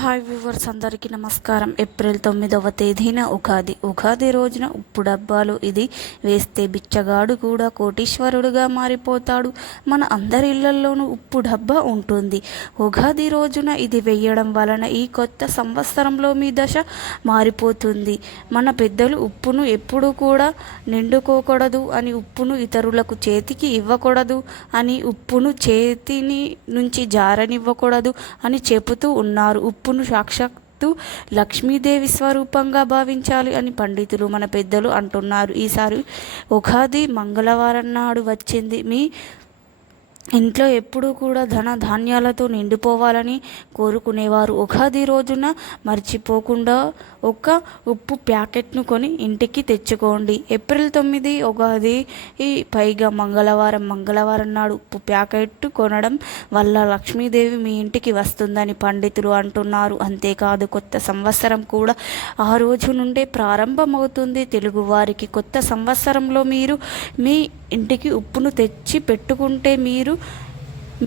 Hi viewers, అందరికీ నమస్కారం. April 9వ తేదీన ఉగాది రోజున ఉప్పు డబ్బాలు ఇది వేస్తే బిచ్చగాడు కూడా కోటీశ్వరుడుగా మారిపోతాడు. మన అందరి ఇళ్లలోనూ ఉప్పు డబ్బా ఉంటుంది. ఉగాది రోజున ఇది వేయడం వలన ఈ కొత్త సంవత్సరంలో మీ దశ మారిపోతుంది. మన పెద్దలు ఉప్పును ఎప్పుడూ కూడా నిండుకోకూడదు అని, ఉప్పును ఇతరులకు చేతికి ఇవ్వకూడదు అని, ఉప్పును చేతిని నుంచి జారనివ్వకూడదు అని చెబుతూ ఉన్నారు. ఉప్పును సాక్షాత్తు లక్ష్మీదేవి స్వరూపంగా భావించాలి అని పండితులు, మన పెద్దలు అంటున్నారు. ఈసారి ఉగాది మంగళవారం నాడు వచ్చింది. మీ ఇంట్లో ఎప్పుడూ కూడా ధన ధాన్యాలతో నిండిపోవాలని కోరుకునేవారు ఉగాది రోజున మర్చిపోకుండా ఒక ఉప్పు ప్యాకెట్ను కొని ఇంటికి తెచ్చుకోండి. ఏప్రిల్ 9 ఉగాది పైగా మంగళవారం నాడు ఉప్పు ప్యాకెట్ కొనడం వల్ల లక్ష్మీదేవి మీ ఇంటికి వస్తుందని పండితులు అంటున్నారు. అంతేకాదు, కొత్త సంవత్సరం కూడా ఆ రోజు నుండే ప్రారంభమవుతుంది. తెలుగువారికి కొత్త సంవత్సరంలో మీరు మీ ఇంటికి ఉప్పును తెచ్చి పెట్టుకుంటే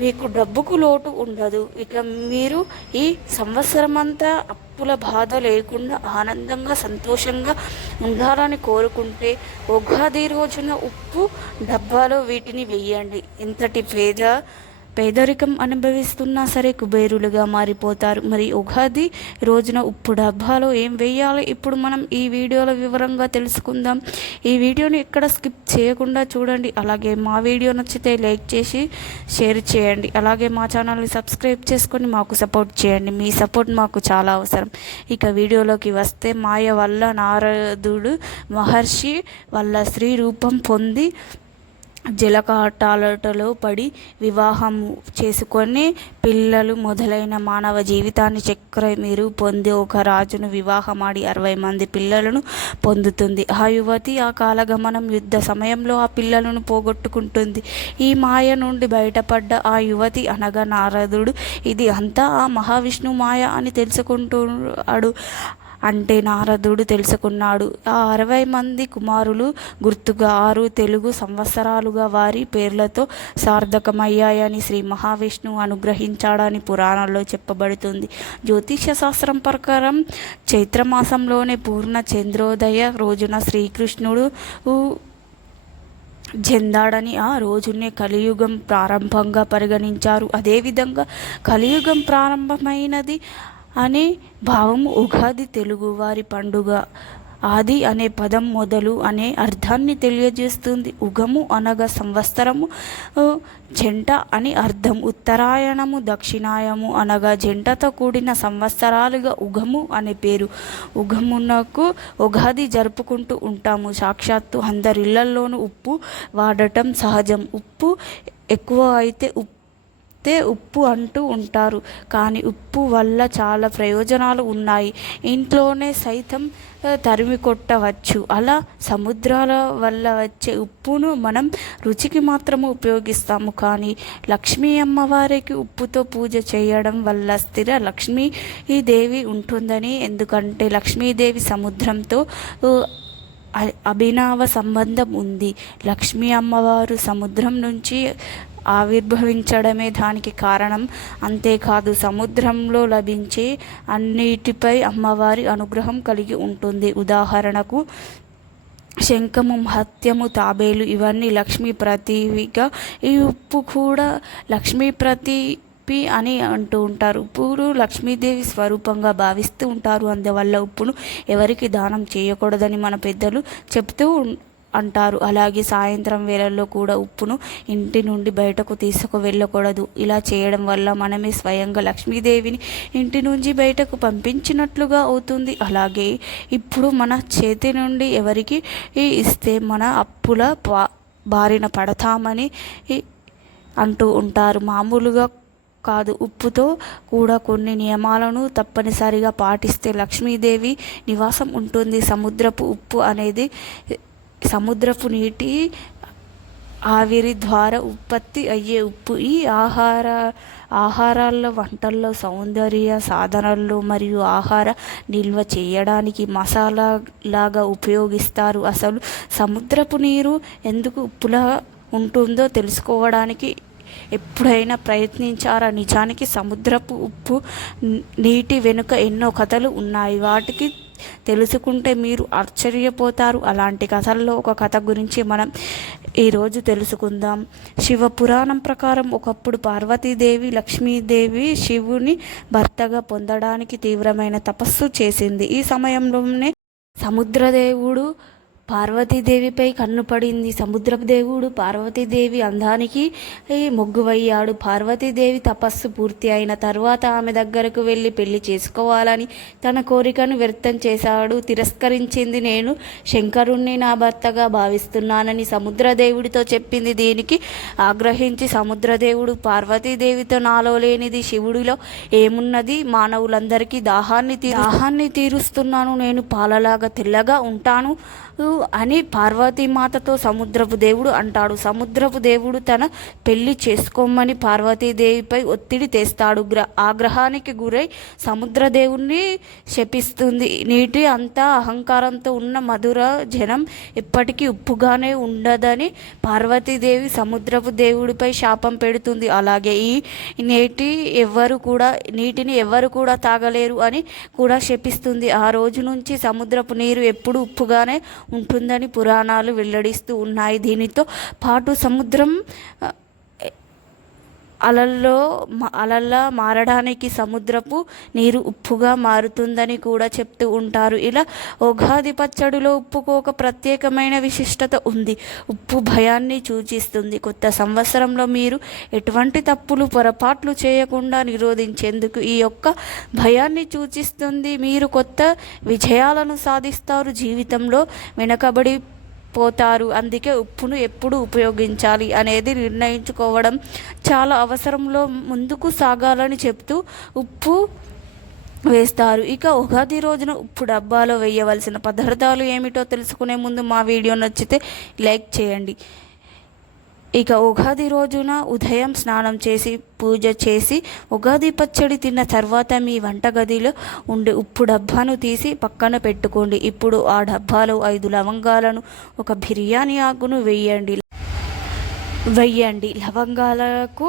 మీకు డబ్బుకు లోటు ఉండదు. ఇక మీరు ఈ సంవత్సరం అంతా అప్పుల బాధ లేకుండా ఆనందంగా సంతోషంగా ఉండాలని కోరుకుంటే ఉగాది రోజున ఉప్పు డబ్బాలో వీటిని వేయండి. ఇంతటి పేదరికం అనుభవిస్తున్నా సరే కుబేరులుగా మారిపోతారు. మరి ఉగాది రోజున ఉప్పు డబ్బాలో ఏం వేయాలి ఇప్పుడు మనం ఈ వీడియోలో వివరంగా తెలుసుకుందాం. ఈ వీడియోని ఎక్కడ స్కిప్ చేయకుండా చూడండి. అలాగే మా వీడియో నచ్చితే లైక్ చేసి షేర్ చేయండి. అలాగే మా ఛానల్ని సబ్స్క్రైబ్ చేసుకొని మాకు సపోర్ట్ చేయండి. మీ సపోర్ట్ మాకు చాలా అవసరం. ఇక వీడియోలోకి వస్తే, మాయ వల్ల నారదుడు మహర్షి వల్ల స్త్రీ రూపం పొంది జలకాటాలటలో పడి వివాహం చేసుకొని పిల్లలు మొదలైన మానవ జీవితాన్ని మీరు పొంది ఒక రాజును వివాహమాడి 60 మంది పిల్లలను పొందుతుంది. ఆ యువతి ఆ కాలగమనం యుద్ధ సమయంలో ఆ పిల్లలను పోగొట్టుకుంటుంది. ఈ మాయ నుండి బయటపడ్డ ఆ యువతి అనగా నారదుడు ఇది అంతా ఆ మహావిష్ణు మాయ అని తెలుసుకుంటాడు. అంటే నారదుడు తెలుసుకున్నాడు. ఆ 60 మంది కుమారులు గుర్తుగా 6 తెలుగు సంవత్సరాలుగా వారి పేర్లతో సార్థకమయ్యాయని శ్రీ మహావిష్ణువు అనుగ్రహించాడని పురాణాల్లో చెప్పబడుతుంది. జ్యోతిష శాస్త్రం ప్రకారం చైత్రమాసంలోనే పూర్ణ చంద్రోదయ రోజున శ్రీకృష్ణుడు చెందాడని, ఆ రోజునే కలియుగం ప్రారంభంగా పరిగణించారు. అదేవిధంగా కలియుగం ప్రారంభమైనది అనే భావము ఉగాది తెలుగువారి పండుగ. ఆది అనే పదం మొదలు అనే అర్థాన్ని తెలియజేస్తుంది. ఉగము అనగా సంవత్సరము, జంట అని అర్థం. ఉత్తరాయణము, దక్షిణాయము అనగా జంటతో కూడిన సంవత్సరాలుగా ఉగము అనే పేరు. ఉగమునకు ఉగాది జరుపుకుంటూ ఉంటాము. సాక్షాత్తు అందరిళ్లలోనూ ఉప్పు వాడటం సహజం. ఉప్పు ఎక్కువ అయితే ఉప్పు అంటూ ఉంటారు. కానీ ఉప్పు వల్ల చాలా ప్రయోజనాలు ఉన్నాయి. ఇంట్లోనే సైతం తరిమి కొట్టవచ్చు. అలా సముద్రాల వల్ల వచ్చే ఉప్పును మనం రుచికి మాత్రము ఉపయోగిస్తాము. కానీ లక్ష్మీ అమ్మవారికి ఉప్పుతో పూజ చేయడం వల్ల స్థిర లక్ష్మీదేవి ఉంటుందని. ఎందుకంటే లక్ష్మీదేవి సముద్రంతో అభినవ సంబంధం ఉంది. లక్ష్మీ అమ్మవారు సముద్రం నుంచి ఆవిర్భవించడమే దానికి కారణం. అంతేకాదు, సముద్రంలో లభించే అన్నిటిపై అమ్మవారి అనుగ్రహం కలిగి ఉంటుంది. ఉదాహరణకు శంఖము, మహత్యము, తాబేలు ఇవన్నీ లక్ష్మీ ప్రతీకగా. ఈ ఉప్పు కూడా లక్ష్మీ ప్రతీపి అని అంటూ ఉంటారు. ఉప్పును లక్ష్మీదేవి స్వరూపంగా భావిస్తూ ఉంటారు. అందువల్ల ఉప్పును ఎవరికి దానం చేయకూడదని మన పెద్దలు చెప్తూ అంటారు. అలాగే సాయంత్రం వేళల్లో కూడా ఉప్పును ఇంటి నుండి బయటకు తీసుకు వెళ్ళకూడదు. ఇలా చేయడం వల్ల మనమే స్వయంగా లక్ష్మీదేవిని ఇంటి నుంచి బయటకు పంపించినట్లుగా అవుతుంది. అలాగే ఇప్పుడు మన చేతి నుండి ఎవరికి ఇస్తే మన అప్పుల బారిన పడతామని అంటూ ఉంటారు. మామూలుగా కాదు, ఉప్పుతో కూడా కొన్ని నియమాలను తప్పనిసరిగా పాటిస్తే లక్ష్మీదేవి నివాసం ఉంటుంది. సముద్రపు ఉప్పు అనేది సముద్రపు నీటి ఆవిరి ద్వారా ఉత్పత్తి అయ్యే ఉప్పు. ఈ ఆహారాల్లో, వంటల్లో, సౌందర్య సాధనల్లో మరియు ఆహార నిల్వ చేయడానికి మసాలా లాగా ఉపయోగిస్తారు. అసలు సముద్రపు నీరు ఎందుకు ఉప్పులా ఉంటుందో తెలుసుకోవడానికి ఎప్పుడైనా ప్రయత్నించారా? నిజానికి సముద్రపు ఉప్పు నీటి వెనుక ఎన్నో కథలు ఉన్నాయి. వాటికి తెలుసుకుంటే మీరు ఆశ్చర్యపోతారు. అలాంటి కథల్లో ఒక కథ గురించి మనం ఈరోజు తెలుసుకుందాం. శివపురాణం ప్రకారం ఒకప్పుడు పార్వతీదేవి లక్ష్మీదేవి శివుని భర్తగా పొందడానికి తీవ్రమైన తపస్సు చేసింది. ఈ సమయంలోనే సముద్రదేవుడు పార్వతీదేవిపై కన్ను పడింది. సముద్రపు దేవుడు పార్వతీదేవి అందానికి మొగ్గువయ్యాడు. పార్వతీదేవి తపస్సు పూర్తి అయిన తర్వాత ఆమె దగ్గరకు వెళ్ళి పెళ్లి చేసుకోవాలని తన కోరికను వ్యక్తం చేశాడు. తిరస్కరించింది. నేను శంకరుణ్ణి నా భర్తగా భావిస్తున్నానని సముద్రదేవుడితో చెప్పింది. దీనికి ఆగ్రహించి సముద్రదేవుడు పార్వతీదేవితో నాలో లేనిది శివుడిలో ఏమున్నది? మానవులందరికీ దాహాన్ని తీరుస్తున్నాను. నేను పాలలాగా తెల్లగా ఉంటాను అని పార్వతీమాతతో సముద్రపు దేవుడు అంటాడు. సముద్రపు దేవుడు తన పెళ్లి చేసుకోమని పార్వతీదేవిపై ఒత్తిడి తెస్తాడు. ఆగ్రహానికి గురై సముద్రదేవుణ్ణి శపిస్తుంది. నీటి అంతా అహంకారంతో ఉన్న మధుర జనం ఎప్పటికీ ఉప్పుగానే ఉండదని పార్వతీదేవి సముద్రపు దేవుడిపై శాపం పెడుతుంది. అలాగే ఈ నీటిని ఎవ్వరు కూడా తాగలేరు అని కూడా శపిస్తుంది. ఆ రోజు నుంచి సముద్రపు నీరు ఎప్పుడు ఉప్పుగానే ఉంటుందని పురాణాలు వెల్లడిస్తూ ఉన్నాయి. దీనితో పాటు సముద్రం అలల్లా మారడానికి సముద్రపు నీరు ఉప్పుగా మారుతుందని కూడా చెప్తూ ఉంటారు. ఇలా ఉగాది పచ్చడిలో ఉప్పుకు ఒక ప్రత్యేకమైన విశిష్టత ఉంది. ఉప్పు భయాన్ని సూచిస్తుంది. కొత్త సంవత్సరంలో మీరు ఎటువంటి తప్పులు పొరపాట్లు చేయకుండా నిరోధించేందుకు ఈ యొక్క భయాన్ని సూచిస్తుంది. మీరు కొత్త విజయాలను సాధిస్తారు. జీవితంలో వెనకబడి పోతారు. అందుకే ఉప్పును ఎప్పుడు ఉపయోగించాలి అనేది నిర్ణయించుకోవడం చాలా అవసరంలో ముందుకు సాగాలని చెప్తూ ఉప్పు వేస్తారు. ఇక ఉగాది రోజున ఉప్పు డబ్బాలో వేయవలసిన పదార్థాలు ఏమిటో తెలుసుకునే ముందు మా వీడియో నచ్చితే లైక్ చేయండి. ఇక ఉగాది రోజున ఉదయం స్నానం చేసి పూజ చేసి ఉగాది పచ్చడి తిన్న తర్వాత మీ వంటగదిలో ఉండే ఉప్పు డబ్బాను తీసి పక్కన పెట్టుకోండి. ఇప్పుడు ఆ డబ్బాలో 5 లవంగాలను, ఒక బిర్యానీ ఆకును వేయండి. లవంగాలకు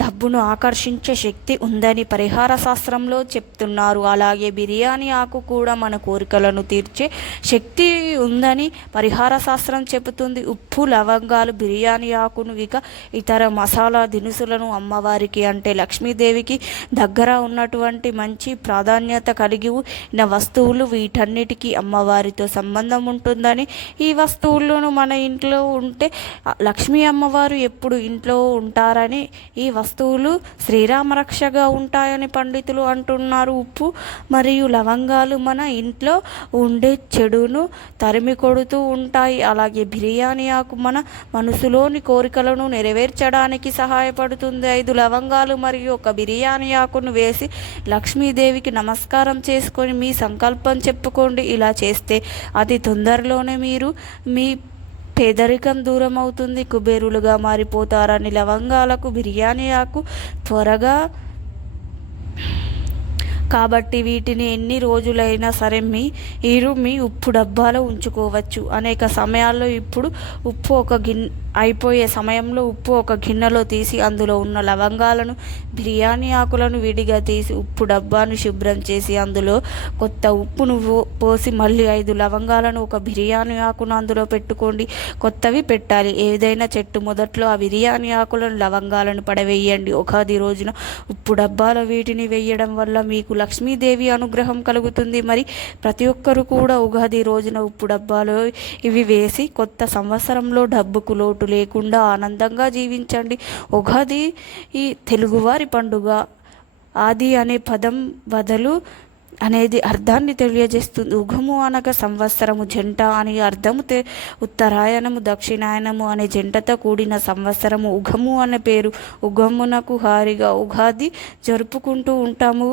డబ్బును ఆకర్షించే శక్తి ఉందని పరిహార శాస్త్రంలో చెప్తున్నారు. అలాగే బిర్యానీ ఆకు కూడా మన కోరికలను తీర్చే శక్తి ఉందని పరిహార శాస్త్రం చెబుతుంది. ఉప్పు, లవంగాలు, బిర్యానీ ఆకును ఇతర మసాలా దినుసులను అమ్మవారికి అంటే లక్ష్మీదేవికి దగ్గర ఉన్నటువంటి మంచి ప్రాధాన్యత కలిగిన వస్తువులు. వీటన్నిటికీ అమ్మవారితో సంబంధం ఉంటుందని, ఈ వస్తువులను మన ఇంట్లో ఉంటే లక్ష్మీ అమ్మవారు ఎప్పుడు ఇంట్లో ఉంటారని, ఈ వస్తువులు శ్రీరామరక్షగా ఉంటాయని పండితులు అంటున్నారు. ఉప్పు మరియు లవంగాలు మన ఇంట్లో ఉండే చెడును తరిమి కొడుతూ ఉంటాయి. అలాగే బిర్యానీ ఆకు మన మనసులోని కోరికలను నెరవేర్చడానికి సహాయపడుతుంది. 5 లవంగాలు మరియు ఒక బిర్యానీ ఆకును వేసి లక్ష్మీదేవికి నమస్కారం చేసుకొని మీ సంకల్పం చెప్పుకోండి. ఇలా చేస్తే అతి తొందరలోనే మీరు మీ పేదరికం దూరం అవుతుంది, కుబేరులుగా మారిపోతారని. లవంగాలకు బిర్యానీ ఆకు త్వరగా కాబట్టి వీటిని ఎన్ని రోజులైనా సరే మీరు మీ ఉప్పు డబ్బాలో ఉంచుకోవచ్చు. అనేక సమయాల్లో ఉప్పు అయిపోయే సమయంలో ఉప్పు ఒక గిన్నెలో తీసి అందులో ఉన్న లవంగాలను, బిర్యానీ ఆకులను విడిగా తీసి ఉప్పు డబ్బాను శుభ్రం చేసి అందులో కొత్త ఉప్పును పోసి మళ్ళీ 5 లవంగాలను, ఒక బిర్యానీ ఆకును అందులో పెట్టుకోండి. కొత్తవి పెట్టాలి. ఏదైనా చెట్టు మొదట్లో ఆ బిర్యానీ ఆకులను, లవంగాలను పడవేయండి. ఉగాది రోజున ఉప్పు డబ్బాలో వీటిని వేయడం వల్ల మీకు లక్ష్మీదేవి అనుగ్రహం కలుగుతుంది. మరి ప్రతి ఒక్కరు కూడా ఉగాది రోజున ఉప్పు డబ్బాలో ఇవి వేసి కొత్త సంవత్సరంలో డబ్బుకు లోటు లేకుండా ఆనందంగా జీవించండి. ఉగాది ఈ తెలుగువారి పండుగ. ఆది అనే పదం బదులు అనేది అర్థాన్ని తెలియజేస్తుంది. ఉగము అనగా సంవత్సరము, జంట అని అర్థము. ఉత్తరాయణము, దక్షిణాయనము అనే జంటతో కూడిన సంవత్సరము ఉగము అనే పేరు. ఉగమునకు హారిగా ఉగాది జరుపుకుంటూ ఉంటాము.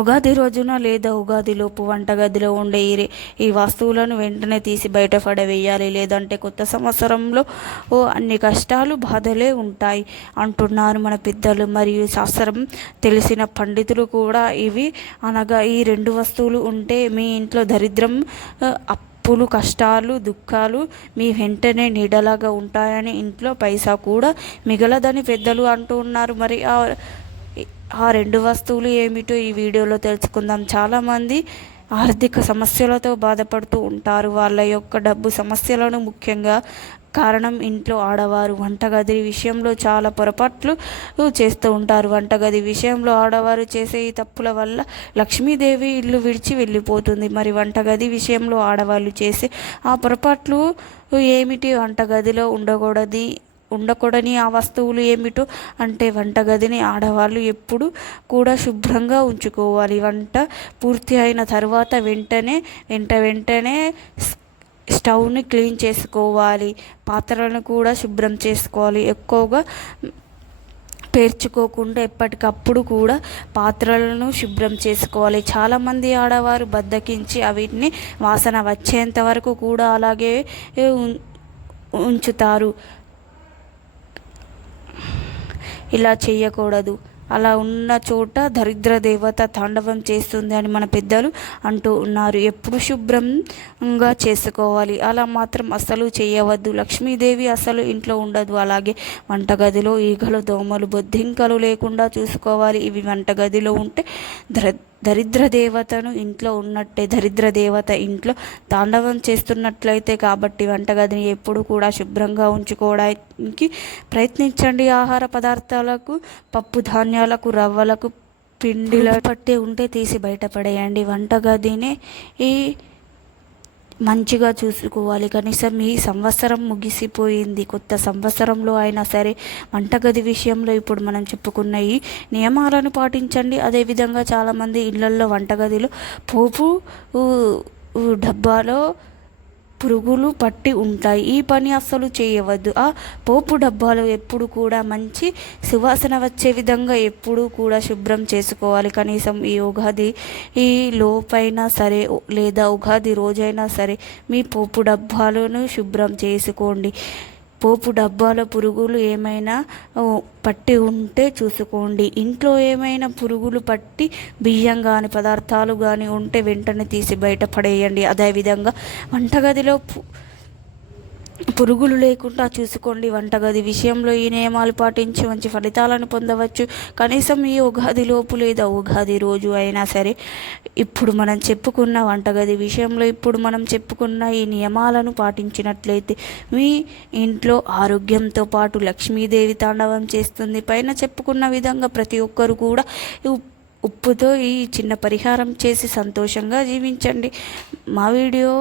ఉగాది రోజున లేదా ఉగాదిలోపు వంటగదిలో ఉండే ఈ వస్తువులను వెంటనే తీసి బయట పడవేయాలి. లేదంటే కొత్త సంవత్సరంలో అన్ని కష్టాలు, బాధలే ఉంటాయి అంటున్నారు మన పెద్దలు మరియు శాస్త్రం తెలిసిన పండితులు కూడా. ఇవి అనగా ఈ 2 వస్తువులు ఉంటే మీ ఇంట్లో దరిద్రం అప్పులు, కష్టాలు, దుఃఖాలు మీ వెంటనే నీడలాగా ఉంటాయని, ఇంట్లో పైసా కూడా మిగలదని పెద్దలు అంటూ ఉన్నారు. మరి ఆ రెండు వస్తువులు ఏమిటో ఈ వీడియోలో తెలుసుకుందాం. చాలామంది ఆర్థిక సమస్యలతో బాధపడుతూ ఉంటారు. వాళ్ళ యొక్క డబ్బు సమస్యలను ముఖ్యంగా కారణం ఇంట్లో ఆడవారు వంటగది విషయంలో చాలా పొరపాట్లు చేస్తూ ఉంటారు. వంటగది విషయంలో ఆడవారు చేసే ఈ తప్పుల వల్ల లక్ష్మీదేవి ఇల్లు విడిచి వెళ్ళిపోతుంది. మరి వంటగది విషయంలో ఆడవాళ్ళు చేసే ఆ పొరపాట్లు ఏమిటి, వంటగదిలో ఉండకూడని ఆ వస్తువులు ఏమిటో అంటే, వంటగదిని ఆడవాళ్ళు ఎప్పుడు కూడా శుభ్రంగా ఉంచుకోవాలి. వంట పూర్తి అయిన తర్వాత వెంటనే స్టవ్ని క్లీన్ చేసుకోవాలి. పాత్రలను కూడా శుభ్రం చేసుకోవాలి. ఎక్కువగా పేర్చుకోకుండా ఎప్పటికప్పుడు కూడా పాత్రలను శుభ్రం చేసుకోవాలి. చాలామంది ఆడవారు బద్దకించి వీటిని వాసన వచ్చేంత వరకు కూడా అలాగే ఉంచుతారు. ఇలా చేయకూడదు. అలా ఉన్న చోట దరిద్ర దేవత తాండవం చేస్తుంది అని మన పెద్దలు అంటూ ఉన్నారు. ఎప్పుడు శుభ్రంగా చేసుకోవాలి. అలా మాత్రం అస్సలు చేయవద్దు. లక్ష్మీదేవి అసలు ఇంట్లో ఉండదు. అలాగే వంటగదిలో ఈగలు, దోమలు, బొద్దింకలు లేకుండా చూసుకోవాలి. ఇవి వంటగదిలో ఉంటే దరిద్ర దేవతను ఇంట్లో ఉన్నట్టే. దరిద్ర దేవత ఇంట్లో తాండవం చేస్తున్నట్లయితే. కాబట్టి వంటగదిని ఎప్పుడు కూడా శుభ్రంగా ఉంచుకోవడానికి ప్రయత్నించండి. ఆహార పదార్థాలకు, పప్పు ధాన్యాలకు, రవ్వలకు పిండిలో పట్టే ఉంటే తీసి బయటపడేయండి. వంటగదిని మంచిగా చూసుకోవాలి. కనీసం ఈ సంవత్సరం ముగిసిపోయింది, కొత్త సంవత్సరంలో అయినా సరే వంటగది విషయంలో ఇప్పుడు మనం చెప్పుకున్న ఈ నియమాలను పాటించండి. అదేవిధంగా చాలామంది ఇళ్లల్లో వంటగదిలో పోపు డబ్బాలో పురుగులు పట్టి ఉంటాయి. ఈ పని అస్సలు చేయవద్దు. ఆ పోపు డబ్బాలు ఎప్పుడు కూడా మంచి సువాసన వచ్చే విధంగా ఎప్పుడూ కూడా శుభ్రం చేసుకోవాలి. కనీసం ఈ ఉగాది లోపైనా సరే లేదా ఉగాది రోజైనా సరే మీ పోపు డబ్బాలను శుభ్రం చేసుకోండి. పోపు డబ్బాల పురుగులు ఏమైనా పట్టి ఉంటే చూసుకోండి. ఇంట్లో ఏమైనా పురుగులు పట్టి బియ్యం కానీ పదార్థాలు కానీ ఉంటే వెంటనే తీసి బయటపడేయండి. అదేవిధంగా వంటగదిలో పురుగులు లేకుండా చూసుకోండి. వంటగది విషయంలో ఈ నియమాలు పాటించి మంచి ఫలితాలను పొందవచ్చు. కనీసం ఈ ఉగాది లోపు లేదా ఉగాది రోజు అయినా సరే ఇప్పుడు మనం చెప్పుకున్న వంటగది విషయంలో ఈ నియమాలను పాటించినట్లయితే మీ ఇంట్లో ఆరోగ్యంతో పాటు లక్ష్మీదేవి తాండవం చేస్తుంది. పైన చెప్పుకున్న విధంగా ప్రతి ఒక్కరు కూడా ఉప్పుతో ఈ చిన్న పరిహారం చేసి సంతోషంగా జీవించండి. మా వీడియో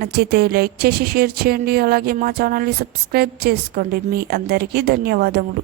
నచ్చితే లైక్ చేసి షేర్ చేయండి. అలాగే మా ఛానల్ని సబ్స్క్రైబ్ చేసుకోండి. మీ అందరికీ ధన్యవాదములు.